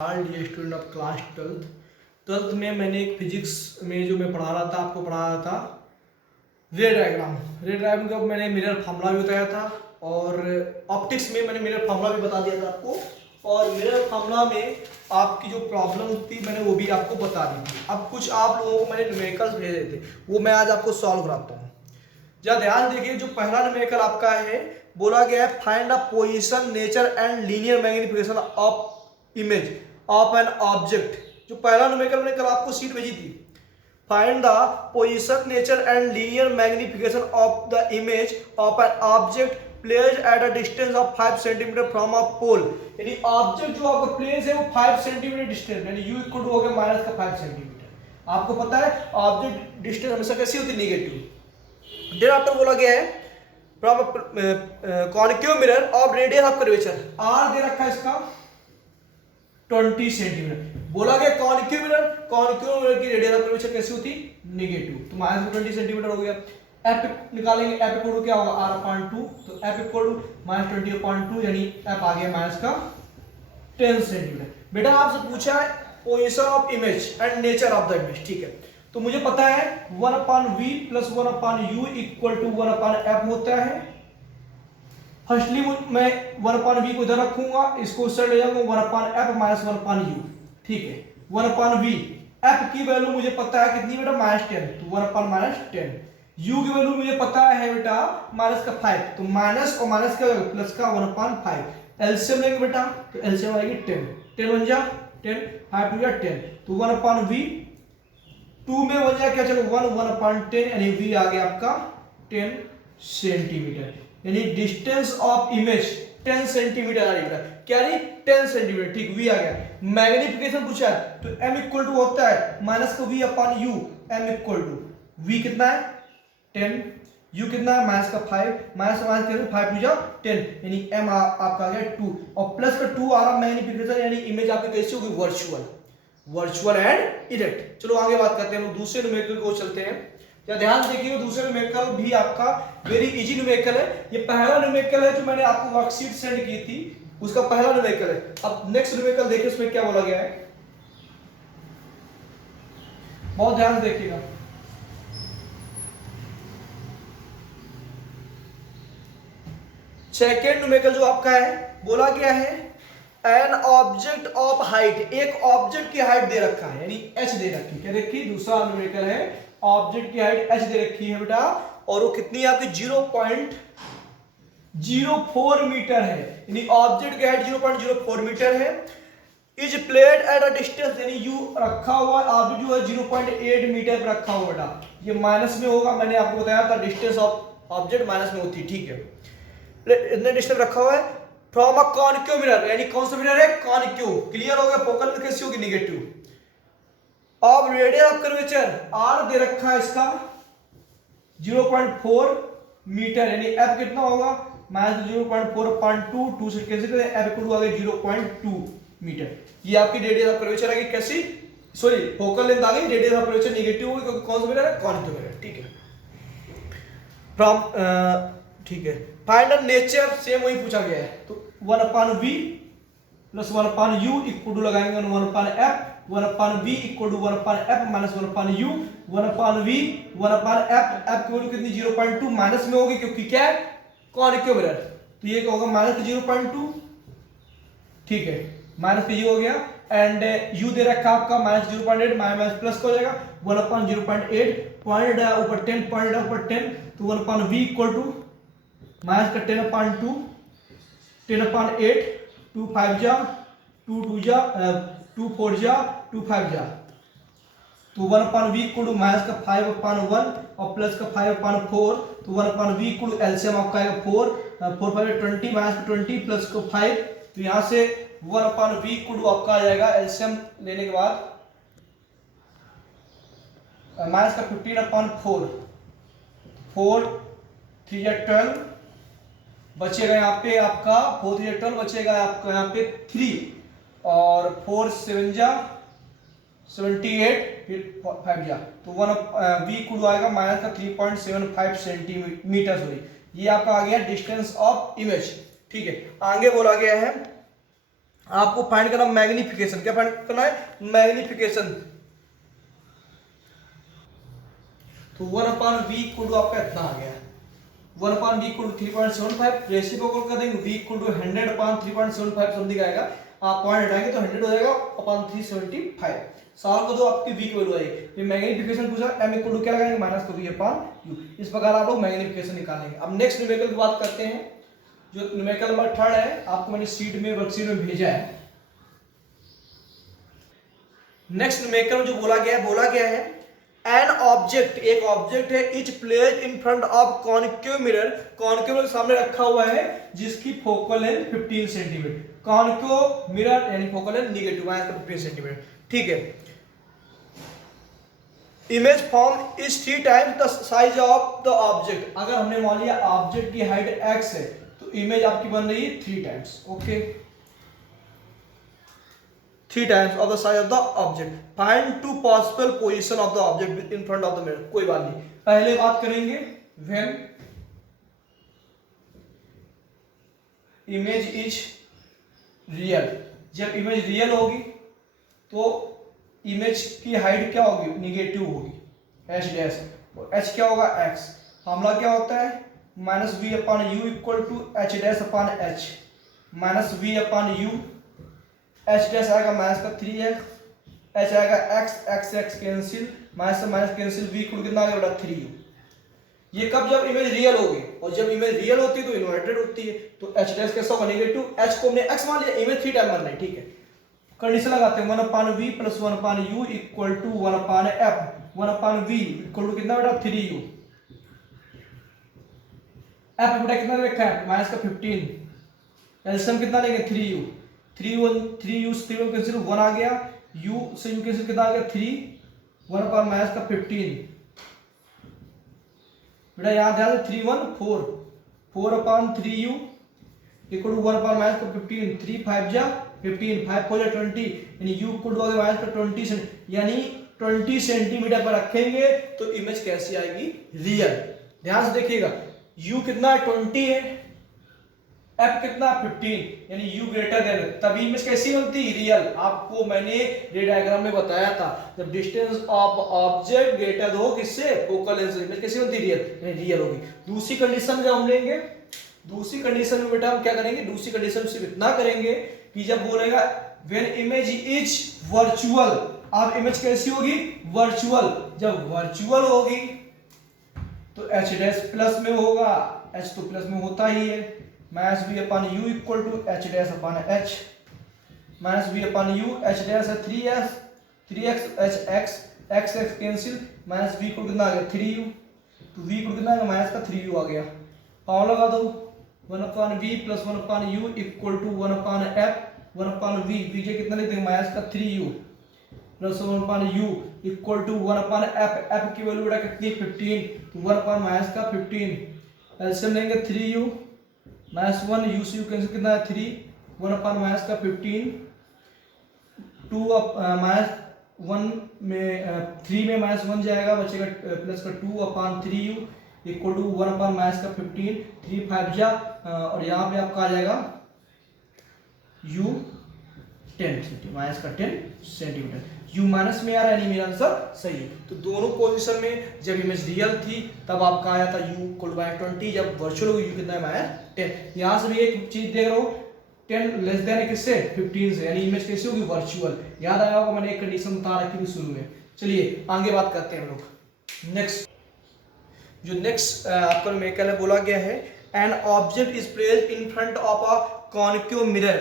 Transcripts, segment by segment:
Dear student of class twelfth में मैंने एक फिजिक्स में जो मैं पढ़ा रहा था आपको पढ़ा रहा था रे डायग्राम का मैंने मिरर फार्मूला भी बताया था और ऑप्टिक्स में मैंने मिरर फार्मूला भी बता दिया था आपको। और मिरर फार्मूला में आपकी जो प्रॉब्लम थी मैंने वो भी आपको बता दी थी। अब कुछ आप लोगों को मैंने न्यूमेरिकल्स भेजे थे वो मैं आज आपको सॉल्व कराता हूँ। जरा ध्यान देखिए, जो पहला न्यूमेरिकल आपका है बोला गया है find the position nature and linear magnification of image of an object. जो पहला न्यूमेरिकल मैंने कल आपको शीट भेजी थी, find the position nature and linear magnification of the image of an object placed at a distance of 5 centimetre from a pole. यानी object जो आपका प्लेस है वो 5 सेंटीमीटर डिस्टेंस, यानी u इक्वल टू हो गया माइनस का 5 सेंटीमीटर। आपको पता है ऑब्जेक्ट डिस्टेंस हमेशा कैसी होती है, नेगेटिव। देन आफ्टर बोला गया है from concave mirror of radius of curvature, r दे रखा है इसका 20 सेंटीमीटर। बोला गया कॉन्केव मिरर की रेडियस ऑफ कर्वेचर कैसी होती, नेगेटिव, तो माइनस 20 सेंटीमीटर हो गया। f निकालेंगे, f इक्वल टू क्या होगा r/2, तो f इक्वल टू माइनस 20/2 यानी f आ गया माइनस का 10 सेंटीमीटर। बेटा आपसे पूछा है position of image and nature of the image, ठीक है, तो मुझे पता है 1/v plus 1/u equal to 1/f होता है। फर्स्टली मैं 1/v को इधर रखूंगा, इसको उस साइड ले जाऊंगा 1/f माइनस 1/u, ठीक है। 1/v f की वैल्यू मुझे पता है कितनी बेटा, -10, तो 1/-10। u की वैल्यू मुझे पता है बेटा माइनस का 5, तो माइनस और माइनस का प्लस का 1/5। एलसीएम लेंगे बेटा, तो एलसीएम आएगी 10, 10 बन जा 10, 5 टू जा 10, तो 1/v 2 में बन जाए क्या, चलो 1/10 यानी v आ गया आपका 10 सेंटीमीटर। यानी डिस्टेंस ऑफ इमेज 10 सेंटीमीटर आ रही है, क्या रही 10 सेंटीमीटर, ठीक, v आ गया। मैग्निफिकेशन पूछा है तो m इक्वल टू होता है माइनस का v/u, m equal to v कितना है 10, u कितना है माइनस का 5, माइनस माइनस करेंगे 5 टू जा 10, यानी m आपका आ गया 2 और प्लस का 2 आ रहा मैग्निफिकेशन, यानी इमेज आपकी कैसी होगी, वर्चुअल एंड इरेक्ट। चलो आगे बात करते हैं, हम दूसरे न्यूमेरिकल को चलते हैं। या ध्यान देखिए, दूसरे न्यूमेरिकल भी आपका वेरी इजी न्यूमेरिकल है। ये पहला न्यूमेरिकल है जो मैंने आपको वर्कशीट सेंड की थी, उसका पहला न्यूमेरिकल है। अब नेक्स्ट न्यूमेरिकल देखिए उसमें क्या बोला गया है, बहुत ध्यान से देखिएगा। सेकेंड न्यूमेरिकल जो आपका है बोला गया है एन ऑब्जेक्ट ऑफ हाइट, एक ऑब्जेक्ट की हाइट दे रखा है, यानी h दे रखी है, क्या देखिए दूसरा न्यूमेरिकल है, ऑब्जेक्ट की हाइट h दे रखी है बेटा, और वो कितनी है आपकी 0.04 मीटर है, यानी ऑब्जेक्ट की हाइट 0.04 मीटर है। Is played at a distance, यानी u रखा हुआ ऑब्जेक्ट जो है 0.8 मीटर पर रखा हुआ बेटा, ये माइनस में होगा, मैंने आपको बताया था डिस्टेंस ऑफ ऑब्जेक्ट माइनस में होती है, ठीक है। इतने डिस्टेंस रखा हुआ है फ्रॉम अ कॉन्केव मिरर, यानी कौन सा मिरर है, कॉन्केव, क्लियर हो गया। फोकल लेंथ कैसी होगी, नेगेटिव। अब रेडियस ऑफ कर्वेचर r दे रखा है इसका 0.4 मीटर, यानी f कितना होगा माइनस 0.4/2, 2 से कैंसिल करें, f इक्वल टू आ गया 0.2 मीटर। ये आपकी रेडियस ऑफ कर्वेचर आ गई, कैसी, सॉरी फोकल लेंथ आ गई, रेडियस ऑफ कर्वेचर नेगेटिव होगी क्योंकि कौन सा मिरर है, कॉन्केव मिरर, ठीक है। फ्रॉम ठीक है, फाइंड द नेचर, सेम वही पूछा गया है, तो 1/v plus 1/u equal to लगाएंगे 1/f, 1/v equal to 1/f minus 1/u, 1/v 1/f, f की वैल्यू कितनी 0.2, माइनस में होगी क्योंकि क्या है कॉन्केव मिरर, तो ये क्या होगा माइनस 0.2, ठीक है, माइनस पे हो गया। एंड u दे रखा आपका माइनस 0.8, माइनस प्लस का हो जाएगा 1/0.8, पॉइंट ऊपर 10, पॉइंट ऊपर 10, तो 1/v इक्वल टू माइनस का 10/2, 10/8, 2 5 जा 2 2 जा 2 4 जा 2 5 जा, तो 1/v इक्वल टू माइनस का 5/1 और प्लस का 5/4, तो 1/v इक्वल टू एलसीएम आपका आएगा 4, 4 5 20, माइनस का 20 प्लस का 5, तो यहां से 1/v इक्वल टू आपका आ जाएगा एलसीएम लेने के बाद माइनस का 15/4, 4 3 या 12 बचेगा यहाँ पे आपका 4 3 12 बचेगा आपका यहाँ पे 3, और 4 7 जा 78, फिर 5 जा, तो 1/v इक्वल आएगा माइनस का 3.75 सेंटीमीटर, सॉरी ये आपका आ गया डिस्टेंस ऑफ इमेज, ठीक है। आगे बोला गया है आपको फाइंड करना मैग्निफिकेशन, क्या फाइंड करना है, मैग्निफिकेशन। तो 1/v इक्वल टू आपका इतना आ गया, 1/v इक्वल टू 3.75, रेसिप्रोकल कर देंगे v इक्वल टू 100/3.75 समथिंग आएगा, आप पॉइंट हटाएंगे तो 100 हो जाएगा अपॉन 375, सॉल्व कर दो आपकी v की वैल्यू आएगी। फिर मैग्निफिकेशन पूछा, m इक्वल टू क्या लगाएंगे, माइनस का v/u, इस प्रकार आप लोग मैग्निफिकेशन निकालेंगे। अब नेक्स्ट न्यूमेरिकल की बात करते हैं, जो न्यूमेरिकल नंबर 3 है, आपको मैंने शीट में वर्कशीट में भेजा है। नेक्स्ट न्यूमेरिकल में जो बोला गया है एन ऑब्जेक्ट, एक ऑब्जेक्ट है, etch place in front of concave mirror, concave mirror सामने रखा हुआ है जिसकी focal length 15 centimetre, concave mirror यानी फोकल लेंथ नेगेटिव 15 सेंटीमीटर, ठीक है। Image form is 3 times the size of the object, अगर हमने मान लिया ऑब्जेक्ट की हाइट x है तो इमेज आपकी बन रही है 3 times, okay, 3 times of the size of the object. Find 2 possible position of the object in front of the mirror, कोई बात नहीं, पहले बात करेंगे व्हेन इमेज इज रियल, जब इमेज रियल होगी तो इमेज की हाइट क्या होगी, निगेटिव होगी, h डैश, और h क्या होगा x, फॉर्मूला क्या होता है, -v/u equal to h dash upon h, -v/u, h dash आएगा माइनस का 3x, h आएगा x कैंसिल, माइनस से माइनस कैंसिल, v इक्वल कितना आ गया बेटा 3u। ये कब, जब इमेज रियल होगी, और जब इमेज रियल होती है तो इन्वर्टेड होती है, तो h डैश कैसा होगा, नेगेटिव, h को हमने x मान लिया, इमेज 3 टाइम बन रही है, ठीक है। कंडीशन लगाते हैं 1/v plus 1/u equal to 1/f, 1/v equal to कितना बेटा 3u, f बेटा कितना रखा है माइनस का 15, एलसीएम कितना लेंगे 3u, 3u से 3 कैंसिल 1 आ गया, u से u कैंसिल कितना आ गया 3, 1 माइनस का 15, बेटा यहाँ ध्यान से 3 1 4, 4/3u इक्वल टू 1 माइनस का 15, 3 5 जा 15, 5 4 जा 20, यानी u इक्वल टू माइनस का 20 यानी 20 सेंटीमीटर पर रखेंगे तो इमेज कैसी आएगी, रियल। ध्यान से देखिएगा, u कितना 20 है, f कितना 15, यानी u ग्रेटर देन, तभी इमेज कैसी बनती है, रियल। आपको मैंने रे डायग्राम में बताया था, जब डिस्टेंस ऑफ ऑब्जेक्ट ग्रेटर हो किससे, फोकल लेंथ से, इमेज कैसी बनती है, रियल, रियल होगी। दूसरी कंडीशन जब हम लेंगे, दूसरी कंडीशन में बेटा हम क्या करेंगे, दूसरी कंडीशन सिर्फ इतना करेंगे कि जब बोलेगा व्हेन इमेज इज वर्चुअल, अब इमेज कैसी होगी, वर्चुअल, जब वर्चुअल होगी तो h डैश प्लस में होगा, h तो प्लस में होता ही है, minus v/u equal to h dash upon h, minus v/u, h dash है 3x h x cancel, minus v को कितना आ गया 3u, तो v को कितना आ गया माइनस का 3u आ गया, फॉर्मूला लगा दो 1/v plus 1/u equal to 1/f, 1/v, v कितना लिख देंगे माइनस का 3u plus 1/u equal to 1/f, f की वैल्यू बेटा कितनी 15, तो 1 माइनस का 15, एलसीएम लेंगे 3u माइनस 1, u से u कैंसिल कितना है 3, 1 माइनस का 15, 2 माइनस 1 में 3 में माइनस 1 जाएगा, बचेगा प्लस का 2/3u इक्वल टू 1 माइनस का 15, 3 5 जा, और यहाँ पे आपका आ जाएगा u 10 माइनस का 10 सेंटीमीटर, u माइनस में आ रहा है, यानी मेरा आंसर सही है। तो दोनों पोजीशन में जब इमेज रियल थी तब आपका आया था u इक्वल टू 20, जब वर्चुअल होगी u कितना है माइनस 10। यहाँ से भी एक चीज देख रहा हूँ, 10 लेस देन किससे 15 से, यानी इमेज कैसी होगी, वर्चुअल। याद आया होगा मैंने एक कंडीशन बता रखी थी शुरू में। चलिए आगे बात करते हैं हम लोग। नेक्स्ट जो नेक्स्ट आपका न्यूमेरिकल है, बोला गया है an object is placed in front of a concave mirror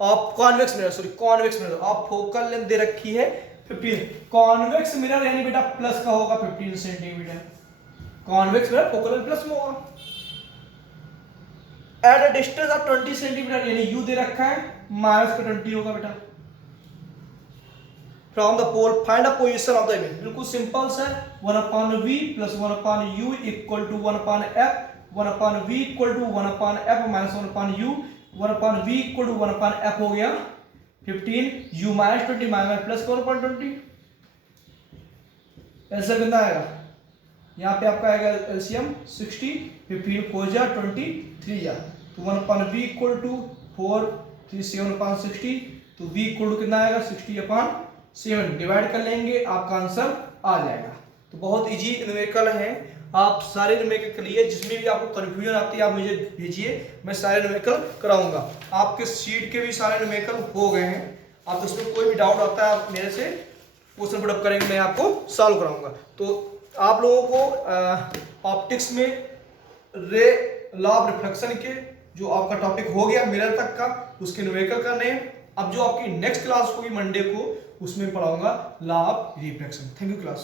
of convex mirror of focal length दे रखी है 15, कॉन्वेक्स मिरर यानी बेटा प्लस का होगा 15 centimetre, convex mirror focal length plus में होगा, at a distance of 20 centimetre, यानी u दे रखा है माइनस का 20 होगा बेटा, from the pole find the position of the image, बिल्कुल सिंपल सा, 1/v plus 1/u equal to 1/f, 1/v equal to 1/f minus 1/u, 1/v equal to 1/f हो गया 15, u minus 20 minus plus 1/20, LCM कितना आएगा, यहाँ पे आपका आएगा एलसीएम 60, 15 4 जा 23 जा, तो 1/v इक्वल टू 4 तो ये 7/60, तो v इक्वल टू कितना आएगा 60/7 डिवाइड कर लेंगे, आपका आंसर आ जाएगा। तो बहुत इजी न्यूमेरिकल है, आप सारे न्यूमेरिकल करिए, जिसमें भी आपको कंफ्यूजन आती है आप मुझे भेजिए, मैं सारे न्यूमेरिकल कराऊंगा। आपके सीट के भी सारे न्यूमेरिकल हो गए हैं, आप उसमें कोई भी डाउट आता है आप मेरे से क्वेश्चन पुटअप करेंगे, मैं आपको सॉल्व कराऊंगा। तो आप लोगों को ऑप्टिक्स में रे लॉ ऑफ रिफ्लेक्शन के जो आपका टॉपिक हो गया मिरर तक का, उसके न्यूमेरिकल करने हैं। अब जो आपकी नेक्स्ट क्लास होगी मंडे को, उसमें पढ़ाऊंगा law of reflection. Thank you class.